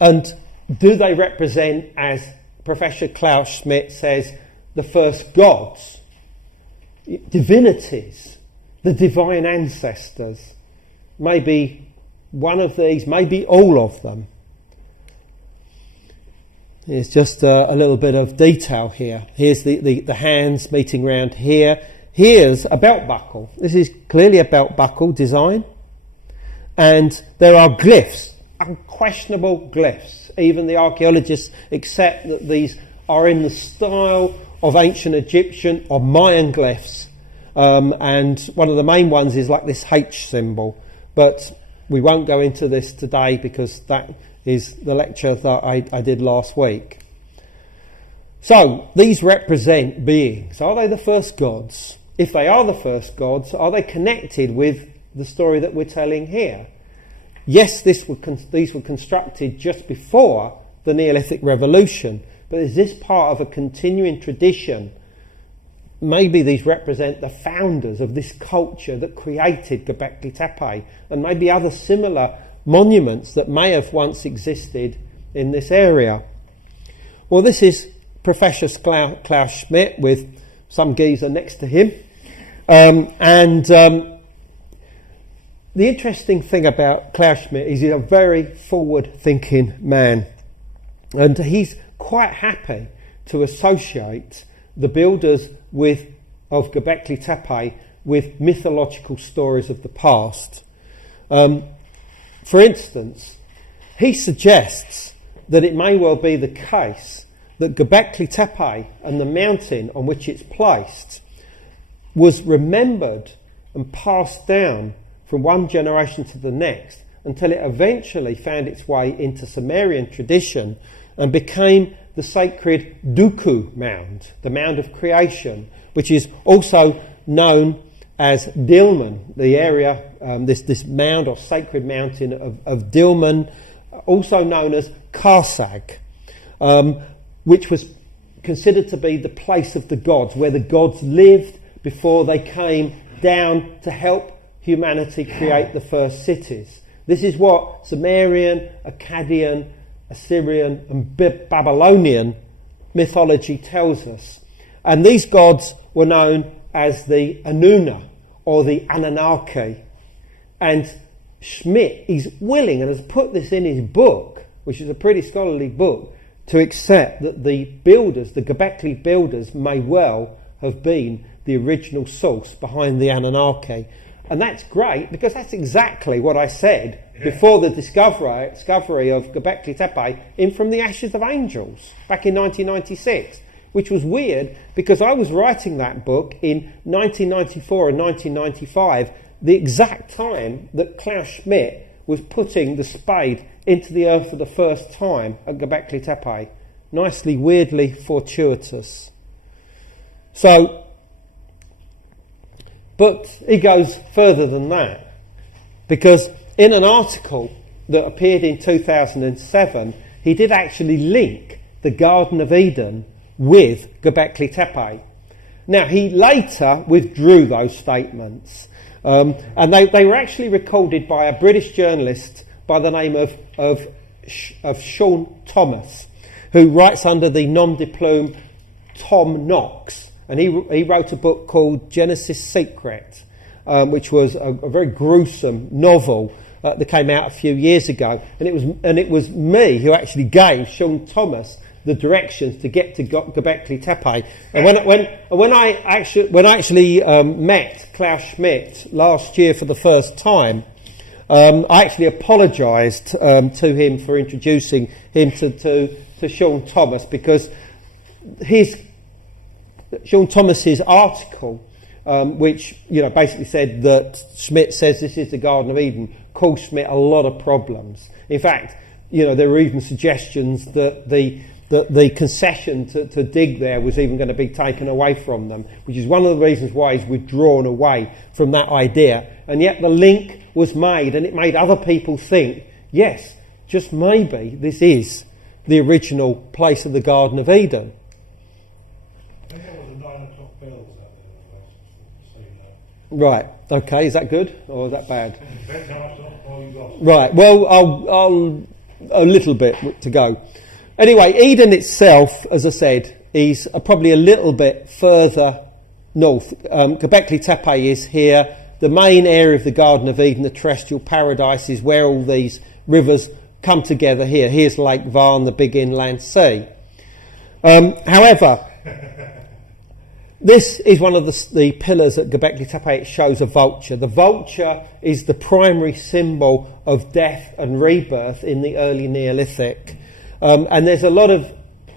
And do they represent, as Professor Klaus Schmidt says, the first gods, divinities, the divine ancestors? Maybe one of these, maybe all of them. Here's just a little bit of detail here. Here's the hands meeting round here. Here's a belt buckle. This is clearly a belt buckle design. And there are glyphs, unquestionable glyphs. Even the archaeologists accept that these are in the style of ancient Egyptian or Mayan glyphs. And one of the main ones is like this H symbol. But we won't go into this today, because that is the lecture that I did last week. So these represent beings. Are they the first gods? If they are the first gods, are they connected with the story that we're telling here? Yes, these were constructed just before the Neolithic revolution, but is this part of a continuing tradition? Maybe these represent the founders of this culture that created Gobekli Tepe, and maybe other similar monuments that may have once existed in this area. Well, this is Professor Klaus Schmidt with some geezer next to him. The interesting thing about Klaus Schmidt is he's a very forward-thinking man, and he's quite happy to associate the builders of Gobekli Tepe with mythological stories of the past. For instance, he suggests that it may well be the case that Gobekli Tepe and the mountain on which it's placed was remembered and passed down from one generation to the next until it eventually found its way into Sumerian tradition and became the sacred Duku mound, the mound of creation, which is also known as Dilmun, the area, this mound or sacred mountain of Dilmun, also known as Karsag, which was considered to be the place of the gods, where the gods lived before they came down to help humanity create the first cities. This is what Sumerian, Akkadian, Assyrian and Babylonian mythology tells us. And these gods were known as the Anuna or the Anunnaki. And Schmidt is willing and has put this in his book, which is a pretty scholarly book, to accept that the builders, the Gobekli builders, may well have been the original source behind the Anunnaki. And that's great, because that's exactly what I said before the discovery of Gobekli Tepe in From the Ashes of Angels back in 1996, which was weird because I was writing that book in 1994 and 1995, the exact time that Klaus Schmidt was putting the spade into the earth for the first time at Gobekli Tepe. Nicely, weirdly fortuitous. So, but he goes further than that, because in an article that appeared in 2007, he did actually link the Garden of Eden with Gobekli Tepe. Now, he later withdrew those statements, and they were actually recorded by a British journalist by the name of Sean Thomas, who writes under the nom de plume Tom Knox. And he wrote a book called Genesis Secret, which was a very gruesome novel that came out a few years ago. And it was me who actually gave Sean Thomas the directions to get to Gobekli Tepe. And when I actually met Klaus Schmidt last year for the first time, I actually apologised to him for introducing him to Sean Thomas, because Sean Thomas's article, which basically said that Schmidt says this is the Garden of Eden, caused Schmidt a lot of problems. In fact, there were even suggestions that the concession to dig there was even going to be taken away from them, which is one of the reasons why he's withdrawn away from that idea. And yet the link was made, and it made other people think, yes, just maybe this is the original place of the Garden of Eden. I think there was a 9 o'clock bells out there. So Right. Okay. Is that good or is that bad? depends how much oil you got. Right. Well, I'll a little bit to go. Anyway, Eden itself, as I said, is probably a little bit further north. Gobekli Tepe is here. The main area of the Garden of Eden, the terrestrial paradise, is where all these rivers come together here. Here's Lake Van, the big inland sea. However, this is one of the pillars at Gobekli Tepe. It shows a vulture. The vulture is the primary symbol of death and rebirth in the early Neolithic. And there's a lot of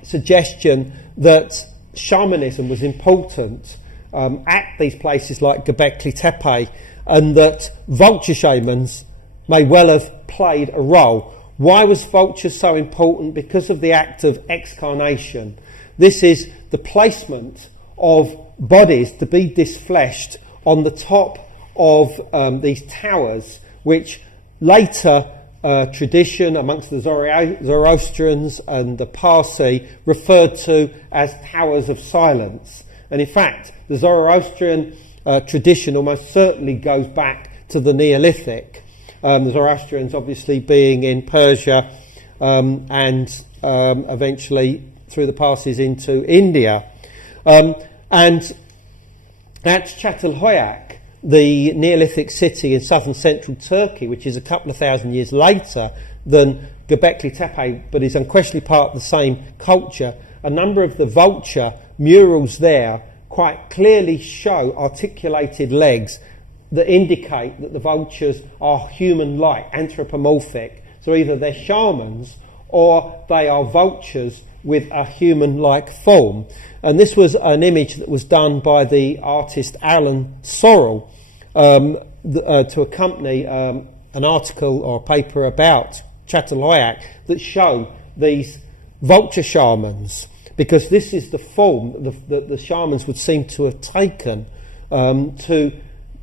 suggestion that shamanism was important at these places like Gobekli Tepe, and that vulture shamans may well have played a role. Why was vulture so important? Because of the act of excarnation. This is the placement of bodies to be disfleshed on the top of these towers, which later tradition amongst the Zoroastrians and the Parsi referred to as towers of silence. And in fact, the Zoroastrian tradition almost certainly goes back to the Neolithic. The Zoroastrians obviously being in Persia and eventually through the Parsis into India. And at Çatalhöyük, the Neolithic city in southern central Turkey, which is a couple of thousand years later than Gobekli Tepe, but is unquestionably part of the same culture, a number of the vulture murals there quite clearly show articulated legs that indicate that the vultures are human-like, anthropomorphic. So either they're shamans or they are vultures with a human-like form. And this was an image that was done by the artist Alan Sorrell to accompany an article or a paper about Çatalhöyük that show these vulture shamans, because this is the form that the shamans would seem to have taken to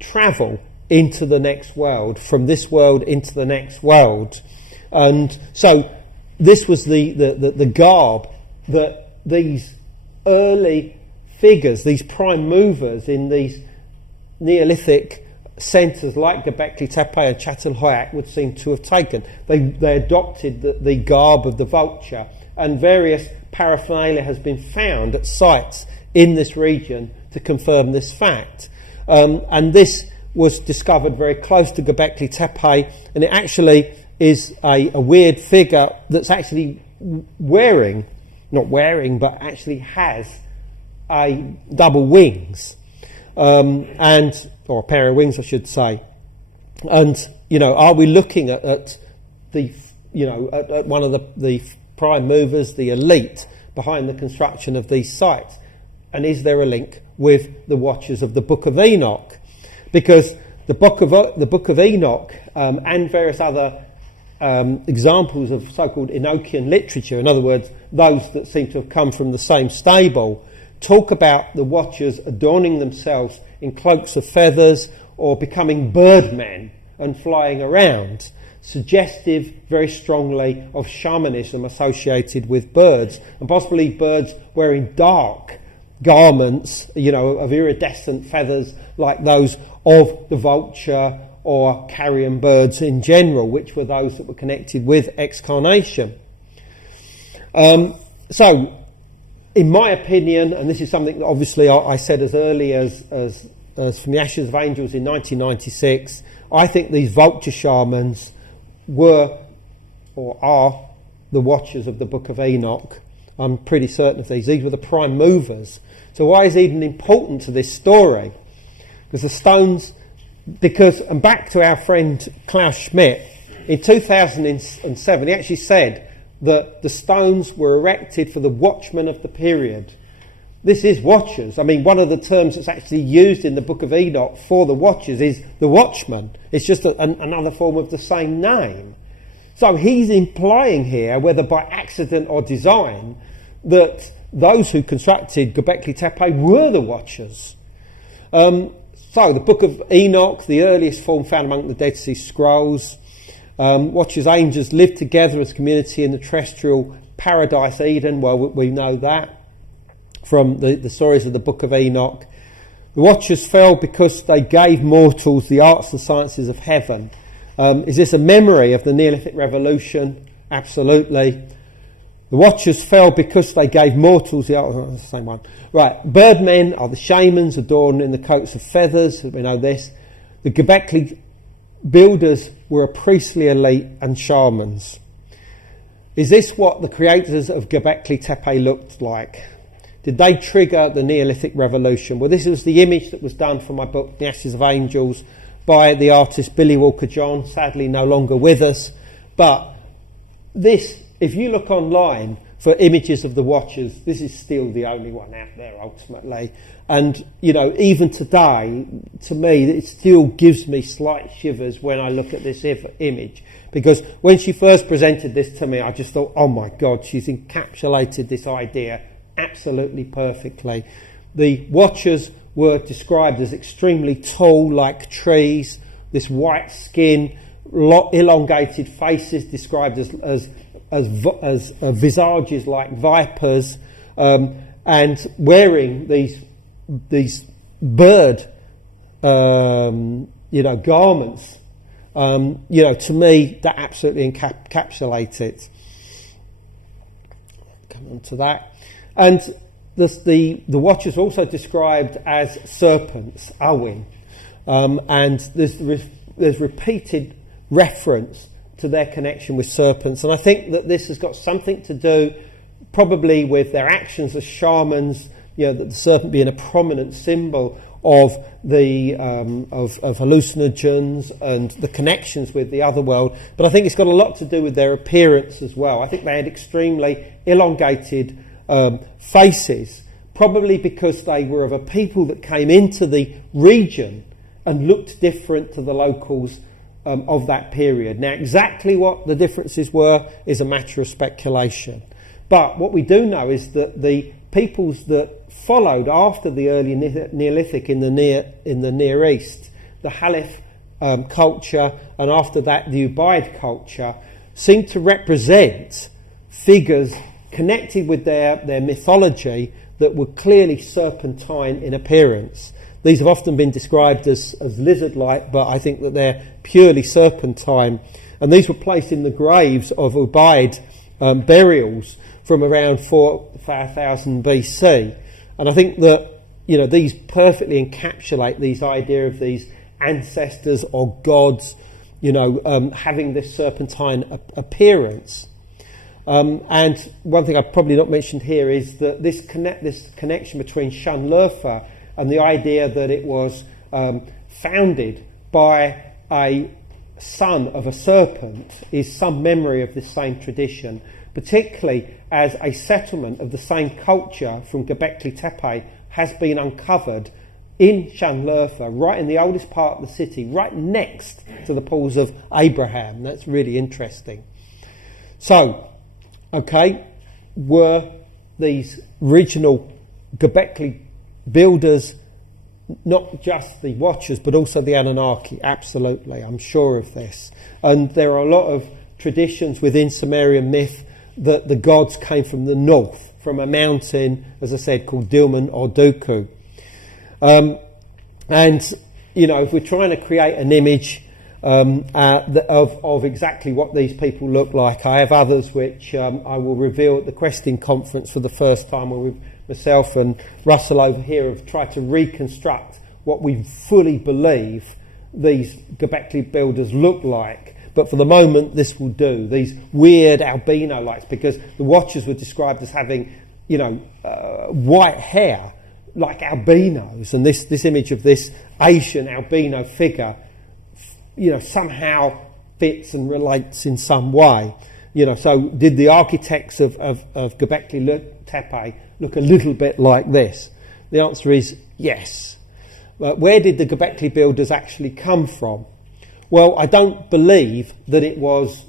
travel into the next world, from this world into the next world. And so this was the garb that these early figures, these prime movers in these Neolithic centres like Gobekli Tepe and Çatalhöyük would seem to have taken. They adopted the garb of the vulture, and various paraphernalia has been found at sites in this region to confirm this fact. And this was discovered very close to Gobekli Tepe, and it actually is a weird figure that's actually but actually has a double wings, or a pair of wings, I should say. And, are we looking at the, at one of the prime movers, the elite behind the construction of these sites? And is there a link with the Watchers of the Book of Enoch? Because the Book of Enoch and various other examples of so-called Enochian literature, in other words, those that seem to have come from the same stable, talk about the Watchers adorning themselves in cloaks of feathers or becoming birdmen and flying around, suggestive very strongly of shamanism associated with birds, and possibly birds wearing dark garments, of iridescent feathers like those of the vulture or carrion birds in general, which were those that were connected with excarnation. So, in my opinion, and this is something that obviously I said as early as From the Ashes of Angels in 1996, I think these vulture shamans were or are the Watchers of the Book of Enoch. I'm pretty certain of these. These were the prime movers. So why is Eden important to this story? Because the stones, and back to our friend Klaus Schmidt, in 2007 he actually said that the stones were erected for the watchmen of the period. This is watchers. I mean, one of the terms that's actually used in the Book of Enoch for the watchers is the watchman. It's just another form of the same name. So he's implying here, whether by accident or design, that those who constructed Gobekli Tepe were the watchers. So the Book of Enoch, the earliest form found among the Dead Sea Scrolls, Watchers, angels lived together as community in the terrestrial paradise Eden. Well, we know that from the stories of the Book of Enoch. The Watchers fell because they gave mortals the arts and sciences of heaven. Is this a memory of the Neolithic Revolution? Absolutely. The Watchers fell because they gave mortals the arts. The same one. Right. Birdmen are the shamans adorned in the coats of feathers. We know this. The Gobekli builders were a priestly elite and shamans. Is this what the creators of Gobekli Tepe looked like? Did they trigger the Neolithic Revolution? Well, this was the image that was done for my book, The Ashes of Angels, by the artist Billy Walker-John, sadly no longer with us. But this, if you look online for images of the Watchers, this is still the only one out there ultimately. And, even today, to me, it still gives me slight shivers when I look at this image. Because when she first presented this to me, I just thought, oh my God, she's encapsulated this idea absolutely perfectly. The Watchers were described as extremely tall, like trees, this white skin, elongated faces described as visages like vipers, and wearing these bird garments. To me that absolutely encapsulates it. Come on to that. And the Watchers also described as serpents, Awin, and there's repeated reference to their connection with serpents, and I think that this has got something to do probably with their actions as shamans, that the serpent being a prominent symbol of the of hallucinogens and the connections with the other world. But I think it's got a lot to do with their appearance as well. I think they had extremely elongated faces, probably because they were of a people that came into the region and looked different to the locals of that period. Now, exactly what the differences were is a matter of speculation. But what we do know is that the peoples that followed after the early Neolithic in the Near East, the Halif culture, and after that the Ubaid culture, seem to represent figures connected with their mythology that were clearly serpentine in appearance. These have often been described as lizard-like, but I think that they're purely serpentine. And these were placed in the graves of Ubaid burials from around 4000 BC. And I think that, these perfectly encapsulate these idea of these ancestors or gods, having this serpentine appearance. And one thing I've probably not mentioned here is that this connection between Llanlöfr and the idea that it was founded by a son of a serpent is some memory of this same tradition, particularly as a settlement of the same culture from Gobekli Tepe has been uncovered in Llanlöfr, right in the oldest part of the city, right next to the pools of Abraham. That's really interesting. So, were these original Gobekli builders not just the Watchers but also the Anunnaki? Absolutely, I'm sure of this. And there are a lot of traditions within Sumerian myth that the gods came from the north, from a mountain, as I said, called Dilmun or Duku. And, if we're trying to create an image of exactly what these people look like, I have others which I will reveal at the Questing Conference for the first time, where myself and Russell over here have tried to reconstruct what we fully believe these Gobekli builders look like. But for the moment, this will do. These weird albino lights, because the Watchers were described as having, white hair like albinos, and this image of this Asian albino figure, somehow fits and relates in some way. So did the architects of Gobekli Tepe look a little bit like this? The answer is yes. But where did the Gobekli builders actually come from? Well, I don't believe that it was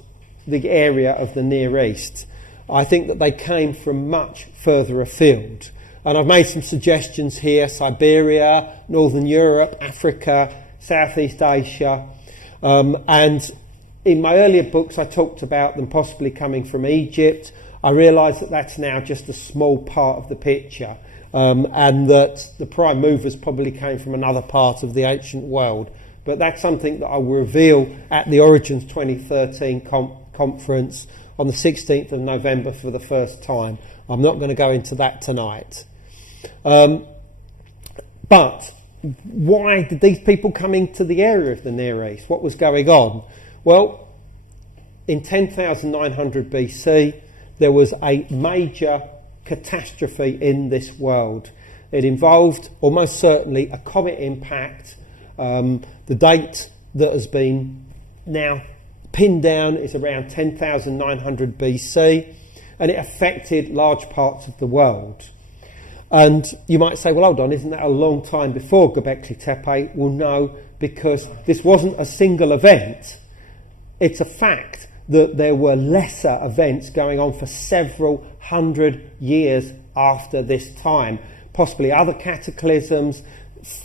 the area of the Near East. I think that they came from much further afield. And I've made some suggestions here: Siberia, Northern Europe, Africa, Southeast Asia. And in my earlier books, I talked about them possibly coming from Egypt. I realise that that's now just a small part of the picture, and that the prime movers probably came from another part of the ancient world. But that's something that I will reveal at the Origins 2013 conference on the 16th of November for the first time. I'm not going to go into that tonight. But why did these people come into the area of the Near East? What was going on? Well, in 10,900 BC, there was a major catastrophe in this world. It involved almost certainly a comet impact. The date that has been now pinned down is around 10,900 BC, and it affected large parts of the world. And you might say, well, hold on, isn't that a long time before Gobekli Tepe? Well, no, because this wasn't a single event. It's a fact that there were lesser events going on for several hundred years after this time, possibly other cataclysms,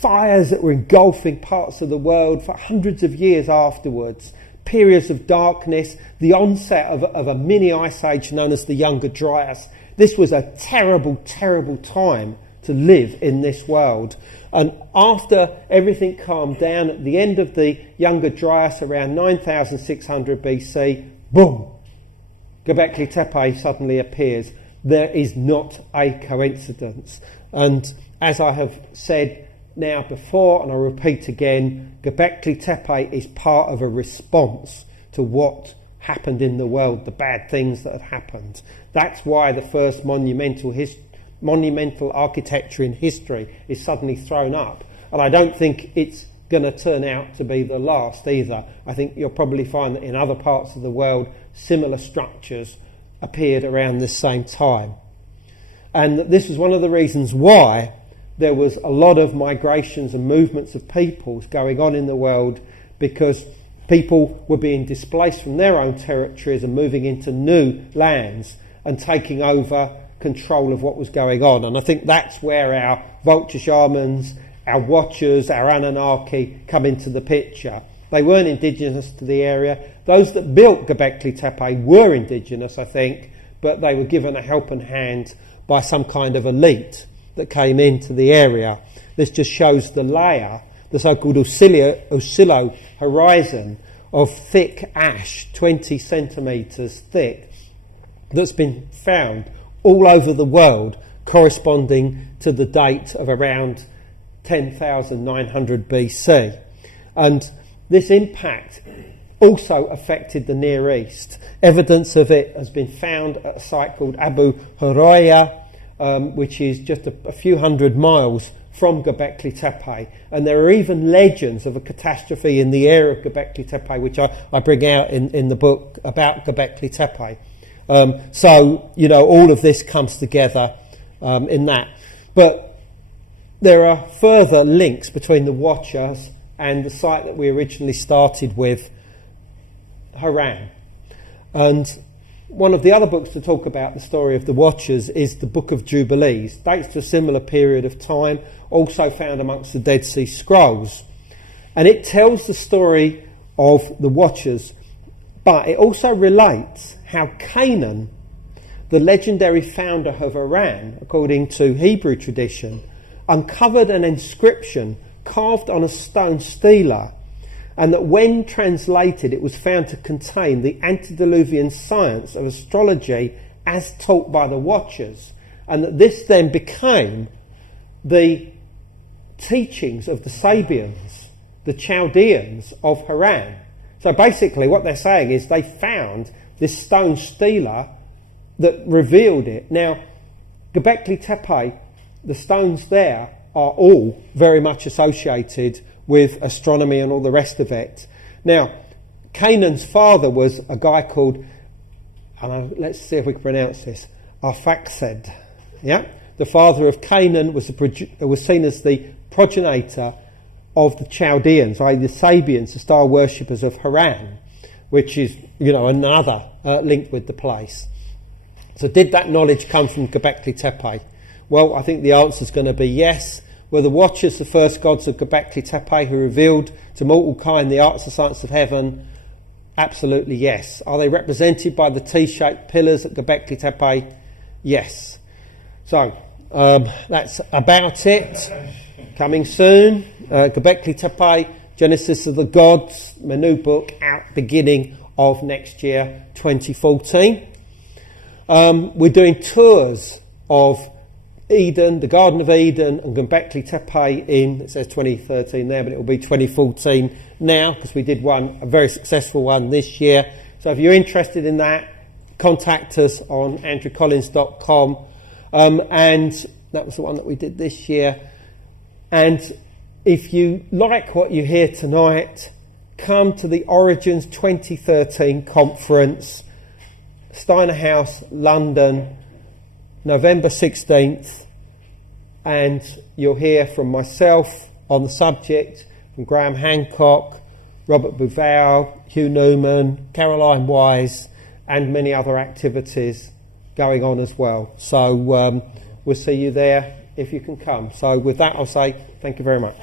fires that were engulfing parts of the world for hundreds of years afterwards, periods of darkness, the onset of a mini ice age known as the Younger Dryas. This was a terrible, terrible time to live in this world. And after everything calmed down, at the end of the Younger Dryas, around 9,600 BC, boom, Gobekli Tepe suddenly appears. There is not a coincidence. And as I have said now before, and I repeat again, Gobekli Tepe is part of a response to what happened in the world, the bad things that had happened. That's why the first monumental architecture in history is suddenly thrown up. And I don't think it's going to turn out to be the last either. I think you'll probably find that in other parts of the world, similar structures appeared around this same time. And this is one of the reasons why there was a lot of migrations and movements of peoples going on in the world, because people were being displaced from their own territories and moving into new lands and taking over control of what was going on. And I think that's where our vulture shamans, our watchers, our Anunnaki come into the picture. They weren't indigenous to the area. Those that built Gobekli Tepe were indigenous, I think, but they were given a helping hand by some kind of elite that came into the area. This just shows the layer, the so-called oscillo horizon of thick ash, 20 centimetres thick, that's been found all over the world corresponding to the date of around 10,900 BC. And this impact also affected the Near East. Evidence of it has been found at a site called Abu Huraya, which is just a few hundred miles from Gobekli Tepe. And there are even legends of a catastrophe in the area of Gobekli Tepe, which I bring out in the book about Gobekli Tepe. So, you know, all of this comes together in that. But there are further links between the Watchers and the site that we originally started with, Haran. And one of the other books to talk about the story of the Watchers is the Book of Jubilees. Dates to a similar period of time, also found amongst the Dead Sea Scrolls. And it tells the story of the Watchers, but it also relates how Canaan, the legendary founder of Haran, according to Hebrew tradition, uncovered an inscription carved on a stone stela, and that when translated it was found to contain the antediluvian science of astrology as taught by the Watchers, and that this then became the teachings of the Sabians, the Chaldeans of Haran. So basically what they're saying is they found this stone stela that revealed it. Now, Gobekli Tepe, the stones there are all very much associated with astronomy and all the rest of it. Now, Canaan's father was a guy called, let's see if we can pronounce this, Arphaxad. Yeah, the father of Canaan was seen as the progenitor of the Chaldeans, i.e. the Sabians, the star worshippers of Haran, which is, you know, another link with the place. So did that knowledge come from Gobekli Tepe? Well, I think the answer is going to be yes. Were the Watchers the first gods of Gobekli Tepe who revealed to mortal kind the arts and science of heaven? Absolutely yes. Are they represented by the T-shaped pillars at Gobekli Tepe? Yes. So that's about it. Coming soon, Gobekli Tepe, Genesis of the Gods, my new book, out beginning of next year, 2014. We're doing tours of Eden, the Garden of Eden, and Gobekli Tepe in, it says 2013 there, but it will be 2014 now, because we did a very successful one this year. So if you're interested in that, contact us on andrewcollins.com. And that was the one that we did this year. And if you like what you hear tonight, come to the Origins 2013 conference, Steiner House, London, November 16th, and you'll hear from myself on the subject, from Graham Hancock, Robert Bouval, Hugh Newman, Caroline Wise, and many other activities going on as well. So we'll see you there if you can come. So with that, I'll say thank you very much.